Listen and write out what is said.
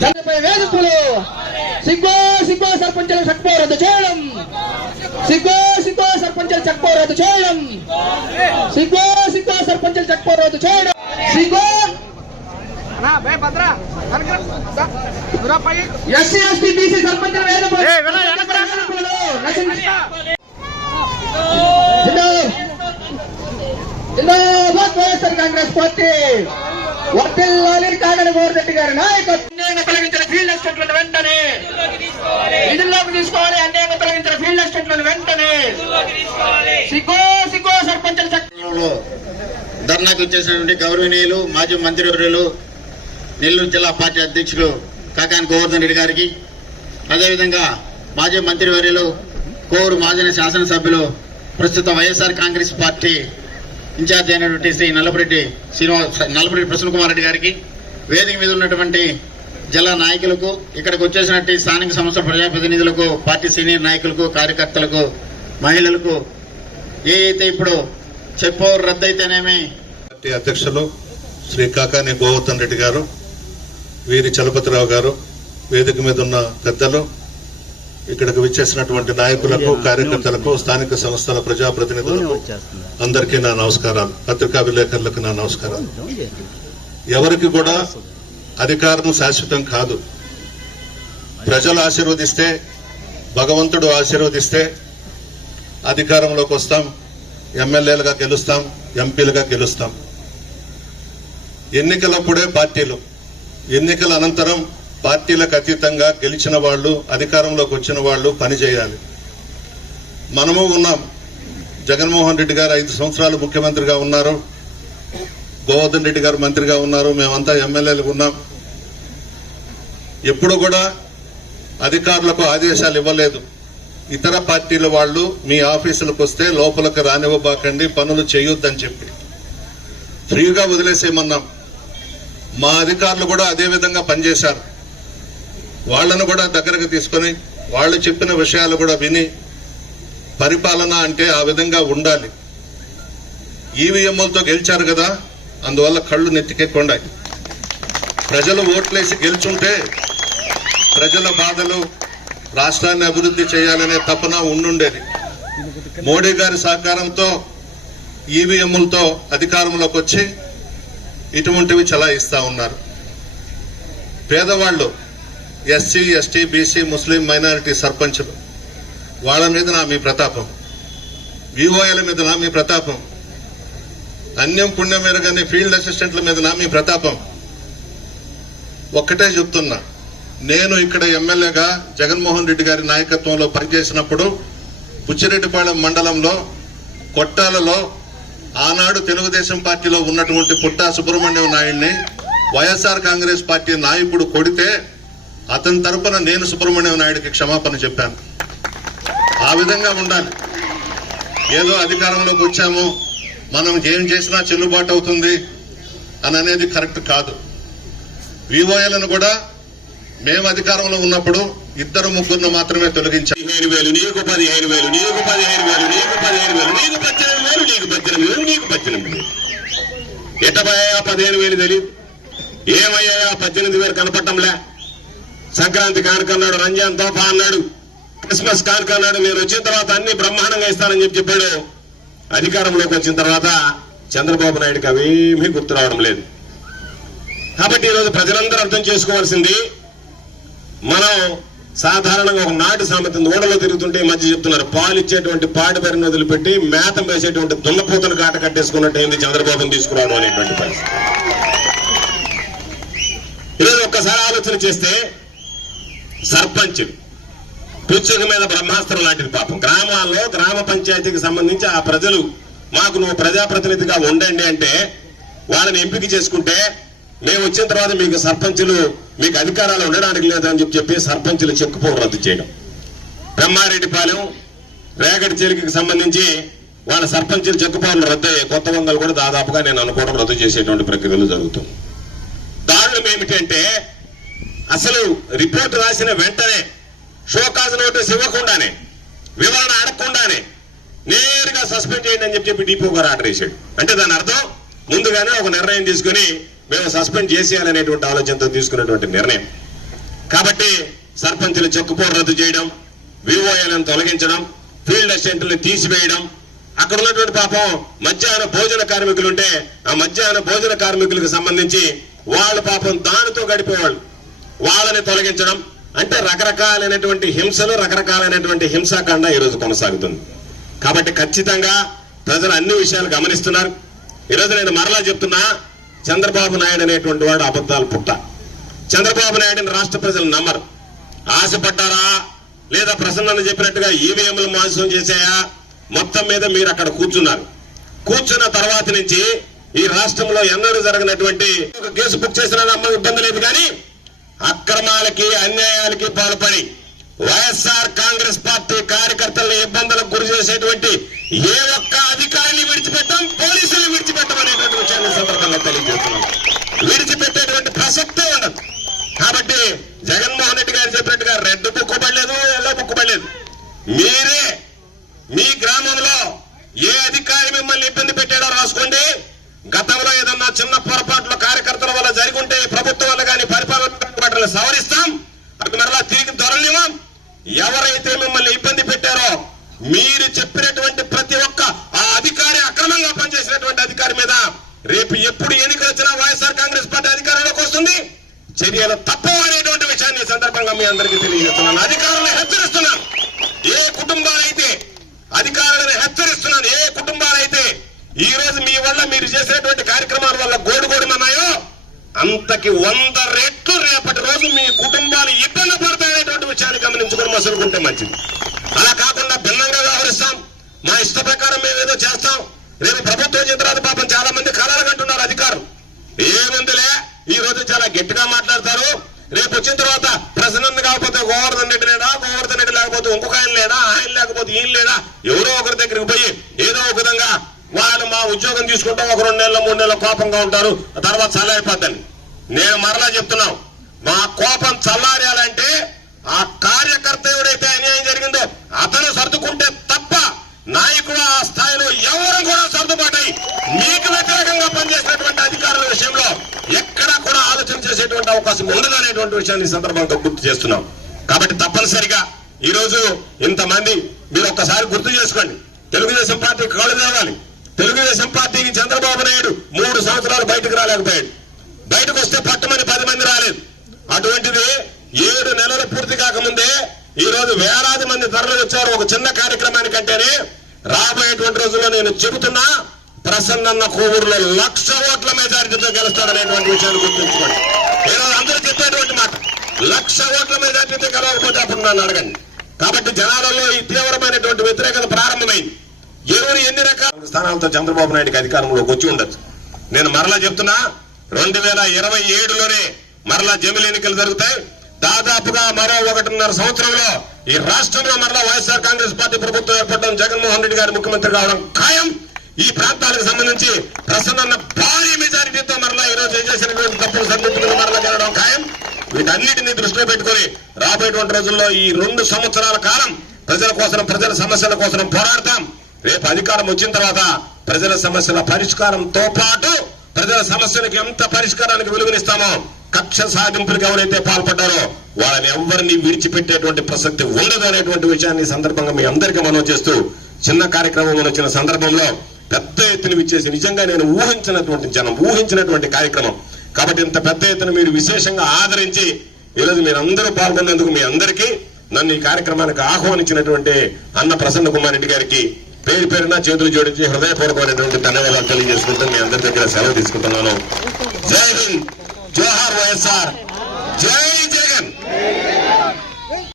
చంద్రపై వేధింపులు సిగ్గో సిగ్గో సర్పంచుల చట్టం రద్దు చేయడం. సిగ్గో సిగ్గో సర్పంచుల చట్టం రద్దు చేయడం. సిగ్గో సిగ్గో సర్పంచుల చట్టం రద్దు చేయడం. సిగ్గో. ఎస్సీ ఎస్టీ బీసీ సర్పంచుల వేధింపులు జిందాబాద్ వైఎస్ఆర్ కాంగ్రెస్ పార్టీ. వర్తిల్లాలి గారి నాయకత్వం. తొలగించిన ఫీల్డ్ అసిస్టెంట్లను వెంటనే. తీసుకోవాలి. అన్యాయంగా తొలగించిన ఫీల్డ్ అసిస్టెంట్లను వెంటనే. సర్పంచుల ధర్నాకు వచ్చేసినటువంటి గౌరవనీయులు మాజీ మంత్రివర్యులు నెల్లూరు జిల్లా పార్టీ అధ్యక్షులు కాకాని గోవర్ధన్ రెడ్డి గారికి అదేవిధంగా మాజీ మంత్రివర్యులు కోవూరు మాజీ శాసనసభ్యులు ప్రస్తుత వైఎస్ఆర్ కాంగ్రెస్ పార్టీ ఇన్ఛార్జ్ అయినటువంటి శ్రీ నల్లపురెడ్డి శ్రీనివాస్ నల్లపురెడ్డి ప్రసన్న కుమార్ రెడ్డి గారికి వేదిక మీద ఉన్నటువంటి జిల్లా నాయకులకు ఇక్కడికి వచ్చేసినట్టు స్థానిక సంస్థ ప్రజాప్రతినిధులకు పార్టీ సీనియర్ నాయకులకు కార్యకర్తలకు మహిళలకు ఏ అయితే ఇప్పుడు చెప్పోరు రద్దయితేనేమి? పార్టీ అధ్యక్షులు శ్రీ కాకాని గోవర్ధన్ రెడ్డి గారు వీరి చలపతిరావు గారు వేదిక మీద ఉన్న పెద్దలు ఇక్కడికి విచ్చేసినటువంటి నాయకులకు కార్యకర్తలకు స్థానిక సంస్థల ప్రజాప్రతినిధులకు అందరికీ నా నమస్కారాలు. పత్రికా విలేకరులకు నా నమస్కారాలు. ఎవరికి కూడా అధికారం శాశ్వతం కాదు. ప్రజలు ఆశీర్వదిస్తే భగవంతుడు ఆశీర్వదిస్తే అధికారంలోకి వస్తాం ఎమ్మెల్యేలుగా గెలుస్తాం ఎంపీలుగా గెలుస్తాం. ఎన్నికలప్పుడే పార్టీలు ఎన్నికల అనంతరం పార్టీలకు అతీతంగా గెలిచిన వాళ్ళు అధికారంలోకి వచ్చిన వాళ్ళు పనిచేయాలి మనము ఉన్నాం. జగన్మోహన్ రెడ్డి గారు ఐదు సంవత్సరాలు ముఖ్యమంత్రిగా ఉన్నారు. గోవర్ధన్ రెడ్డి గారు మంత్రిగా ఉన్నారు. మేమంతా ఎమ్మెల్యేలు ఉన్నాం. ఎప్పుడు కూడా అధికారులకు ఆదేశాలు ఇవ్వలేదు. ఇతర పార్టీల వాళ్ళు మీ ఆఫీసులకు వస్తే లోపలికి రానివ్వబాకండి పనులు చేయొద్దని చెప్పి. ఫ్రీగా వదిలేసేయమన్నాం. మా అధికారులు కూడా అదే విధంగా పనిచేశారు. వాళ్ళను కూడా దగ్గరకు తీసుకొని వాళ్ళు చెప్పిన విషయాలు కూడా విని పరిపాలన అంటే ఆ విధంగా ఉండాలి. ఈవీఎంలతో గెలిచారు కదా అందువల్ల కళ్ళు నెత్తికెక్కుండాయి. ప్రజలు ఓట్లేసి గెలుచుంటే ప్రజల బాధలు రాష్ట్రాన్ని అభివృద్ధి చేయాలనే తపన ఉండుండేది. మోడీ గారి సహకారంతో ఈవీఎంలతో అధికారంలోకి వచ్చి ఇటువంటివి చలాయిస్తా ఉన్నారు. పేదవాళ్ళు ఎస్సీ ఎస్టీ బీసీ ముస్లిం మైనారిటీ సర్పంచ్లు. వాళ్ళ మీద నా మీ ప్రతాపం. విఓఎల మీద నా మీ ప్రతాపం. అన్యం పుణ్యం మెరుగని ఫీల్డ్ అసిస్టెంట్ల మీద నా మీ ప్రతాపం. ఒక్కటే చెప్తున్నా. నేను ఇక్కడ ఎమ్మెల్యేగా జగన్మోహన్ రెడ్డి గారి నాయకత్వంలో పనిచేసినప్పుడు పుచ్చిరెడ్డిపాళెం మండలంలో కొట్టాలలో ఆనాడు తెలుగుదేశం పార్టీలో ఉన్నటువంటి పుట్టా సుబ్రహ్మణ్యం నాయుడిని వైఎస్ఆర్ కాంగ్రెస్ పార్టీ నాయకుడు కొడితే అతని తరపున నేను సుబ్రహ్మణ్యం నాయుడికి క్షమాపణ చెప్పాను. ఆ విధంగా ఉండాలి. ఏదో అధికారంలోకి వచ్చాము మనం ఏం చేసినా చెల్లుబాటు అవుతుంది అని అనేది కరెక్ట్ కాదు. వివోఏలను కూడా మేము అధికారంలో ఉన్నప్పుడు ఇద్దరు ముగ్గురును మాత్రమే తొలగించాం. పదిహేను వేలు నీకు పదిహేను వేలు నీకు పదిహేను వేలు నీకు పదిహేను వేలు నీకు పద్దెనిమిది వేలు నీకు పద్దెనిమిది వేలు నీకు పద్దెనిమిది వేలు. ఎట్టబోయా పదిహేను వేలు తెలియదు ఏమయ్యాయా పద్దెనిమిది వేలు కనపడటంలే? సంక్రాంతి కానుక అన్నాడు రంజాన్ తోఫా అన్నాడు క్రిస్మస్ కానుక అన్నాడు నేను వచ్చిన తర్వాత అన్ని బ్రహ్మాండంగా ఇస్తానని చెప్పి చెప్పాడు. అధికారంలోకి వచ్చిన తర్వాత చంద్రబాబు నాయుడుకి అవేమీ గుర్తు రావడం లేదు. కాబట్టి ఈరోజు ప్రజలందరూ అర్థం చేసుకోవాల్సింది మనం సాధారణంగా ఒక నాటు సామెత ఊడలో ఓడలో తిరుగుతుంటే ఈ మధ్య చెప్తున్నారు పాలు ఇచ్చేటువంటి పాడి బరిని వదిలిపెట్టి మేత వేసేటువంటి దున్నపోతను కాట కట్టేసుకున్నట్టు ఏంది చంద్రబాబును తీసుకురావడం అనేటువంటి పరిస్థితి. ఈరోజు ఒక్కసారి ఆలోచన చేస్తే సర్పంచ్ పిచ్చుక మీద బ్రహ్మాస్త్రం లాంటిది పాపం. గ్రామాల్లో గ్రామ పంచాయతీకి సంబంధించి ఆ ప్రజలు మాకు నువ్వు ప్రజాప్రతినిధిగా ఉండండి అంటే వాళ్ళని ఎంపిక చేసుకుంటే మేము వచ్చిన తర్వాత మీకు సర్పంచులు మీకు అధికారాలు ఉండడానికి లేదని చెప్పి చెప్పి సర్పంచులు చెక్కుపోవు రద్దు చేయడం. బ్రహ్మారెడ్డిపాలెం రేగడి చెలికి సంబంధించి వాళ్ళ సర్పంచులు చెక్కుపోవడం రద్దు అయ్యాయి కొత్త వంగలు కూడా దాదాపుగా నేను అనుకోవడం రద్దు చేసేటువంటి ప్రక్రియలు జరుగుతుంది. దారుణం ఏమిటంటే అసలు రిపోర్ట్ రాసిన వెంటనే షోకాజ్ నోటీస్ ఇవ్వకుండానే వివరణ అడగకుండానే నేరుగా సస్పెండ్ చేయండి అని చెప్పి డిపో గారు ఆర్డర్ చేశాడు అంటే దాని అర్థం ముందుగానే ఒక నిర్ణయం తీసుకుని మేము సస్పెండ్ చేసేయాలనేటువంటి ఆలోచనతో తీసుకున్నటువంటి నిర్ణయం. కాబట్టి సర్పంచులు చెక్కుపోరు రద్దు చేయడం వివోఏలను తొలగించడం ఫీల్డ్ అసిస్టెంట్లను తీసివేయడం అక్కడ ఉన్నటువంటి పాపం మధ్యాహ్న భోజన కార్మికులు ఉంటే ఆ మధ్యాహ్న భోజన కార్మికులకు సంబంధించి వాళ్ళ పాపం దానితో గడిపేవాళ్ళు. వాళ్ళని తొలగించడం. అంటే రకరకాలైనటువంటి హింసలు రకరకాలైనటువంటి హింసాకాండ ఈరోజు కొనసాగుతుంది. కాబట్టి ఖచ్చితంగా ప్రజలు అన్ని విషయాలు గమనిస్తున్నారు. ఈరోజు నేను మరలా చెప్తున్నా చంద్రబాబు నాయుడు అనేటువంటి వాడు అబద్ధాలు పుట్ట. చంద్రబాబు నాయుడుని రాష్ట్ర ప్రజలు నమ్మరు. ఆశపడ్డారా? లేదా ప్రసన్న చెప్పినట్టుగా ఈవీఎంలు మోసం చేసాయా మొత్తం మీద మీరు అక్కడ కూర్చున్నారు. కూర్చున్న తర్వాత నుంచి ఈ రాష్ట్రంలో ఎన్నడూ జరిగినటువంటి ఒక కేసు బుక్ చేసిన ఇబ్బంది లేదు కానీ అక్రమాలకి అన్యాయాలకి పాల్పడి వైఎస్ఆర్ కాంగ్రెస్ పార్టీ కార్యకర్తలను ఇబ్బందులకు గురి చేసేటువంటి ఏ ఒక్క అధికారిని విడిచిపెట్టం పోలీసులు విడిచిపెట్టమనేటువంటి విషయాన్ని సందర్భంగా తెలియజేస్తున్నాం. విడిచిపెట్టేటువంటి ప్రసక్తే ఉండదు. కాబట్టి జగన్మోహన్ రెడ్డి గారు చెప్పినట్టుగా రెడ్ బుక్ పడలేదు ఎల్లో బుక్ పడలేదు మీరే మీ గ్రామంలో ఏ అధికారి మిమ్మల్ని ఇబ్బంది పెట్టాడో రాసుకోండి. గతంలో ఏదన్నా చిన్న పొరపాటు కార్యకర్తల వల్ల జరిగి ఉంటే ఈ ప్రభుత్వం వల్ల కానీ మిమ్మల్ని సవరిస్తాం. అది మరలా తిరిగి దొరలేమం ఎవరైతే మిమ్మల్ని ఇబ్బంది పెట్టారో మీరు చెప్పినటువంటి ప్రతి ఒక్క ఆ అధికారి అక్రమంగా పనిచేసినటువంటి అధికారి మీద రేపు ఎప్పుడు ఎన్నికలు వచ్చినా వైఎస్ఆర్ కాంగ్రెస్ పార్టీ అధికారంలోకి వస్తుంది. చర్యలు తప్పవు అనేటువంటి విషయాన్ని సందర్భంగా మీ అందరికీ తెలియజేస్తున్నాను. అధికారులను హెచ్చరిస్తున్నాను. ఏ కుటుంబాలైతే అధికారులను హెచ్చరిస్తున్నాను ఏ కుటుంబాలైతే ఈ రోజు మీ వల్ల మీరు చేసినటువంటి కార్యక్రమాల వల్ల గోడు గోడుమన్నాయో అంతకి వంద రేట్ రేపటి రోజు మీ కుటుంబాలు ఇబ్బంది పడతాయనేటువంటి విషయాన్ని గమనించుకుని మసులుకుంటే మంచిది. అలా కాకుండా భిన్నంగా వ్యవహరిస్తాం. మా ఇష్ట ప్రకారం మేము ఏదో చేస్తాం. రేపు ప్రభుత్వం వచ్చిన పాపం చాలా మంది కళలు కంటున్నారు అధికారులు. ఏముందిలే? ఈ రోజు చాలా గట్టిగా మాట్లాడతారు. రేపు వచ్చిన తర్వాత ప్రసన్న కాకపోతే గోవర్ధన్ రెడ్డి లేడా గోవర్ధన్ రెడ్డి లేకపోతే ఇంకొక ఆయన లేడా ఆయన లేకపోతే ఈయన లేడా ఎవరో ఒకరి దగ్గరికి పోయి ఏదో ఒక విధంగా వాళ్ళు మా ఉద్యోగం తీసుకుంటాం. ఒక రెండు నెలలు మూడు నెలలు కోపంగా ఉంటారు. తర్వాత చల్లారిపోద్దని నేను మరలా చెప్తున్నాం మా కోపం చల్లారాలంటే ఆ కార్యకర్త ఎవడైతే అన్యాయం జరిగిందో అతను సర్దుకుంటే తప్ప నాయకుడు ఆ స్థాయిలో ఎవరు కూడా సర్దుబాటై మీకు వ్యతిరేకంగా పనిచేసినటువంటి అధికారుల విషయంలో ఎక్కడా కూడా ఆలోచన చేసేటువంటి అవకాశం ఉండదనేటువంటి విషయాన్ని ఈ సందర్భంగా గుర్తు చేస్తున్నాం. కాబట్టి తప్పనిసరిగా ఈ రోజు ఇంతమంది మీరు ఒక్కసారి గుర్తు చేసుకోండి. తెలుగుదేశం పార్టీకి కళ్ళు తేవాలి తెలుగుదేశం పార్టీకి చంద్రబాబు నాయుడు మూడు సంవత్సరాలు బయటకు రాలేకపోయాడు. బయటకు వస్తే పట్టుమని పది మంది రాలేదు. అటువంటిది ఏడు నెలలు పూర్తి కాకముందే ఈ రోజు వేలాది మంది తరలి వచ్చారు ఒక చిన్న కార్యక్రమానికంటేనే. రాబోయేటువంటి రోజుల్లో నేను చెబుతున్నా ప్రసన్నన్న కోవూరులో లక్ష ఓట్ల మెజారిటీతో గెలుస్తారనేటువంటి విషయాన్ని గుర్తుంచుకోండి. ఈరోజు అందరూ చెప్పేటువంటి మాట లక్ష ఓట్ల మెజారిటీతో గెలవకపోతే అప్పుడు నన్ను అడగండి. కాబట్టి జనాలలో ఈ తీవ్రమైనటువంటి వ్యతిరేకత ప్రారంభమైంది. ఎవరు ఎన్ని రకాల స్థానాలతో చంద్రబాబు నాయుడికి అధికారంలోకి వచ్చి ఉండదు నేను మరలా చెప్తున్నా రెండు వేల ఇరవై ఏడులోనే మరలా జమిలి ఎన్నికలు జరుగుతాయి. దాదాపుగా మరో ఒకటిన్నర సంవత్సరంలో ఈ రాష్ట్రంలో మరలా వైఎస్ఆర్ కాంగ్రెస్ పార్టీ ప్రభుత్వం ఏర్పడడం జగన్మోహన్ రెడ్డి గారు ముఖ్యమంత్రి కావడం ఖాయం. ఈ ప్రాంతాలకు సంబంధించి ప్రసన్న భారీ మెజారిటీతో మరలా ఈ రోజు చేసినటువంటి తప్పులు సరిదిద్దుకుని మరలా గెలవడం ఖాయం. వీటన్నిటిని దృష్టిలో పెట్టుకొని రాబోయేటువంటి రోజుల్లో ఈ రెండు సంవత్సరాల కాలం ప్రజల కోసం ప్రజల సమస్యల కోసం పోరాడతాం. రేపు అధికారం వచ్చిన తర్వాత ప్రజల సమస్యల పరిష్కారంతో పాటు ప్రజల సమస్యలకు ఎంత పరిష్కారానికి వెలుగునిస్తామో కక్ష సాధింపులకు ఎవరైతే పాల్పడ్డారో వాళ్ళని ఎవరిని విడిచిపెట్టేటువంటి ప్రసక్తి ఉండదు అనేటువంటి విషయాన్ని సందర్భంగా మీ అందరికీ మనం చేస్తూ చిన్న కార్యక్రమం వచ్చిన సందర్భంలో పెద్ద ఎత్తున విచ్చేసి నిజంగా నేను ఊహించినటువంటి జనం ఊహించినటువంటి కార్యక్రమం. కాబట్టి ఇంత పెద్ద ఎత్తున మీరు విశేషంగా ఆదరించి ఈరోజు మీరు అందరూ పాల్గొన్నందుకు మీ అందరికీ నన్ను ఈ కార్యక్రమానికి ఆహ్వానించినటువంటి అన్న ప్రసన్న కుమార్ రెడ్డి గారికి పేరు పేరున చేతులు జోడించి హృదయపూర్వకమైనటువంటి ధన్యవాదాలు తెలియజేసుకుంటూ మీ అందరి దగ్గర సెలవు తీసుకుంటున్నాను. జై హింద్! जय हर वैसार जय जगन